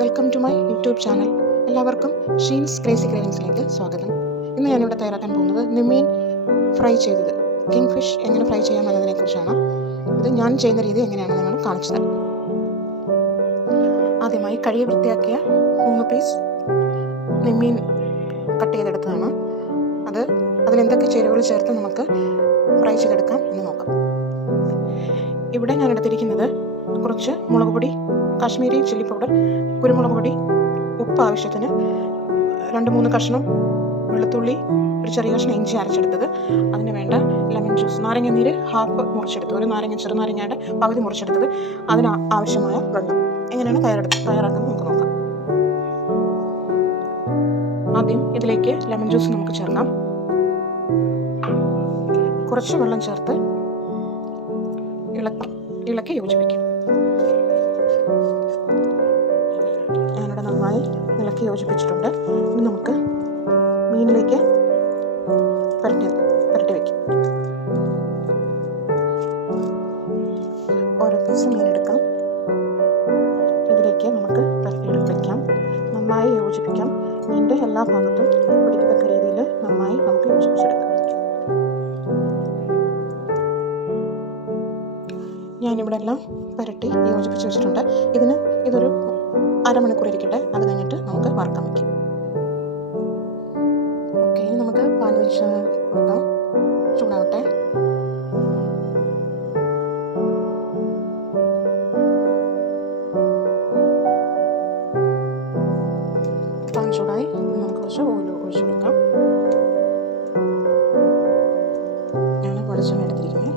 Welcome to my YouTube channel. എല്ലാവർക്കും Sheen's crazy ക്രേവിങ്സിലേക്ക് സ്വാഗതം. ഇന്ന് ഞാനിവിടെ തയ്യാറാക്കാൻ പോകുന്നത് നെമ്മീൻ ഫ്രൈ ചെയ്തത്, കിങ് ഫിഷ് എങ്ങനെ ഫ്രൈ ചെയ്യാമെന്നതിനെ കുറിച്ചാണ്. ഇത് ഞാൻ ചെയ്യുന്ന രീതി എങ്ങനെയാണെന്ന് നിങ്ങൾ കാണിച്ചു തരാം. ആദ്യമായി കഴുകി വൃത്തിയാക്കിയ 3 പീസ് നെമ്മീൻ കട്ട് ചെയ്തെടുത്തതാണ്. അതിലെന്തൊക്കെ ചേരുവകൾ ചേർത്ത് നമുക്ക് ഫ്രൈ ചെയ്തെടുക്കാം എന്ന് നോക്കാം. ഇവിടെ ഞാൻ എടുത്തിരിക്കുന്നത് കുറച്ച് മുളക് പൊടി, കാശ്മീരി ചില്ലി പൗഡർ, കുരുമുളക് പൊടി, ഉപ്പ് ആവശ്യത്തിന്, 2-3 കഷ്ണം വെളുത്തുള്ളി, ഒരു ചെറിയ കഷ്ണം ഇഞ്ചി അരച്ചെടുത്തത്, അതിന് വേണ്ട ലെമൺ ജ്യൂസ്, നാരങ്ങ നീര് ഹാഫ് മുറിച്ചെടുത്തത്, ഒരു ചെറുനാരങ്ങയുടെ പകുതി മുറിച്ചെടുത്തത്, അതിന് ആവശ്യമായ വെള്ളം. എങ്ങനെയാണ് തയ്യാറാക്കുന്നത് നമുക്ക് നോക്കാം. ആദ്യം ഇതിലേക്ക് ലെമൺ ജ്യൂസ് നമുക്ക് ചേർക്കാം. കുറച്ച് വെള്ളം ചേർത്ത് ഇളക്കി യോജിപ്പിക്കും. ഞാനിവിടെ നന്നായി ഇളക്കി യോജിപ്പിച്ചിട്ടുണ്ട്. ഇനി നമുക്ക് മീനിലേക്ക് പുരട്ടി വയ്ക്കും. ഓരോ പീസ് മീൻ എടുക്കാം. ഇതിലേക്ക് നമുക്ക് പുരട്ടി വയ്ക്കാം. നന്നായി യോജിപ്പിക്കാം. മീനിൻ്റെ എല്ലാ ഭാഗത്തും പിടിക്കത്തക്ക രീതിയിൽ നന്നായി നമുക്ക് യോജിപ്പിച്ചെടുക്കാം. ഞാനിവിടെ എല്ലാം പുരട്ടി യോജിപ്പിച്ച് വെച്ചിട്ടുണ്ട്. ഇതൊരു അരമണിക്കൂർ ഇരിക്കട്ടെ. അത് കഴിഞ്ഞിട്ട് നമുക്ക് വറുക്കാൻ വയ്ക്കാം. ഓക്കെ, ഇനി നമുക്ക് പാൻ വെച്ച് കൊടുക്കാം. ചൂടാവട്ടെ. പാൻ ചൂടായി. നമുക്ക് കുറച്ച് ഓയിൽ ഒഴിച്ചു കൊടുക്കാം. ഞാൻ വെളിച്ചെണ്ണ എടുത്തിരിക്കുന്നത്.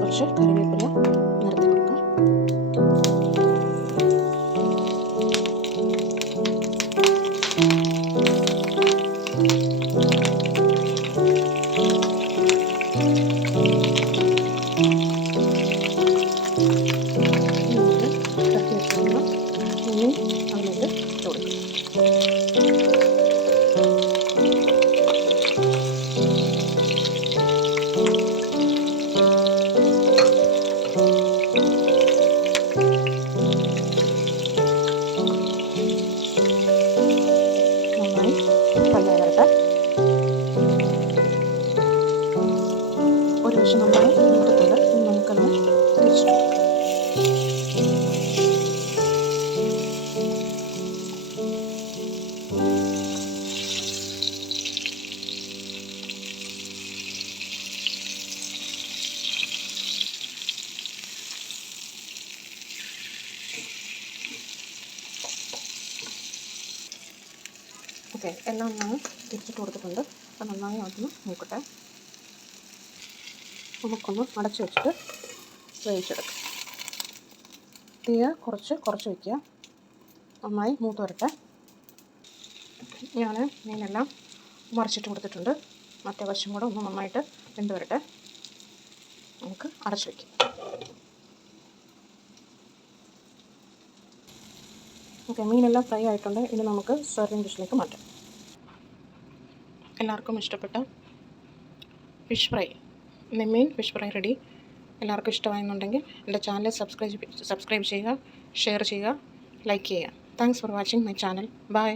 കുറച്ച് കറിവേപ്പില നിരത്തി കൊടുക്കാം. ഇറക്കി വെച്ചിട്ടുള്ള മീൻ അതിലേക്ക് ഇട്ട് കൊടുക്കാം. ഒരു വശം നന്നായി മൂത്തിട്ടുണ്ട്. ഇനി നമുക്കത് തിരിച്ചിട്ട് ഓക്കെ, എല്ലാം നന്നായി തിരിച്ചിട്ട് കൊടുത്തിട്ടുണ്ട്. അത് നന്നായി അതൊന്ന് നോക്കട്ടെ. നമുക്കൊന്ന് അടച്ചു വെച്ചിട്ട് വേവിച്ചെടുക്കാം. തീ കുറച്ച് വയ്ക്കുക. നന്നായി മൂത്ത് വരട്ടെ. ഞാൻ മീനെല്ലാം മറിച്ചിട്ട് കൊടുത്തിട്ടുണ്ട്. മറ്റേ വശം കൂടെ ഒന്ന് നന്നായിട്ട് വെന്ത് വരട്ടെ. നമുക്ക് അടച്ചു വയ്ക്കാം. ഓക്കെ, മീനെല്ലാം ഫ്രൈ ആയിട്ടുണ്ട്. ഇനി നമുക്ക് സെർവിങ് ഡിഷിലേക്ക് മാറ്റാം. എല്ലാവർക്കും ഇഷ്ടപ്പെട്ട ഫിഷ് ഫ്രൈ, നെമ്മീൻ ഫിഷ് ഫ്രൈ റെഡി. എല്ലാവർക്കും ഇഷ്ടമായെന്നുണ്ടെങ്കിൽ എൻ്റെ ചാനൽ സബ്സ്ക്രൈബ് ചെയ്യുക, ഷെയർ ചെയ്യുക, ലൈക്ക് ചെയ്യുക. Thanks for watching my channel. By.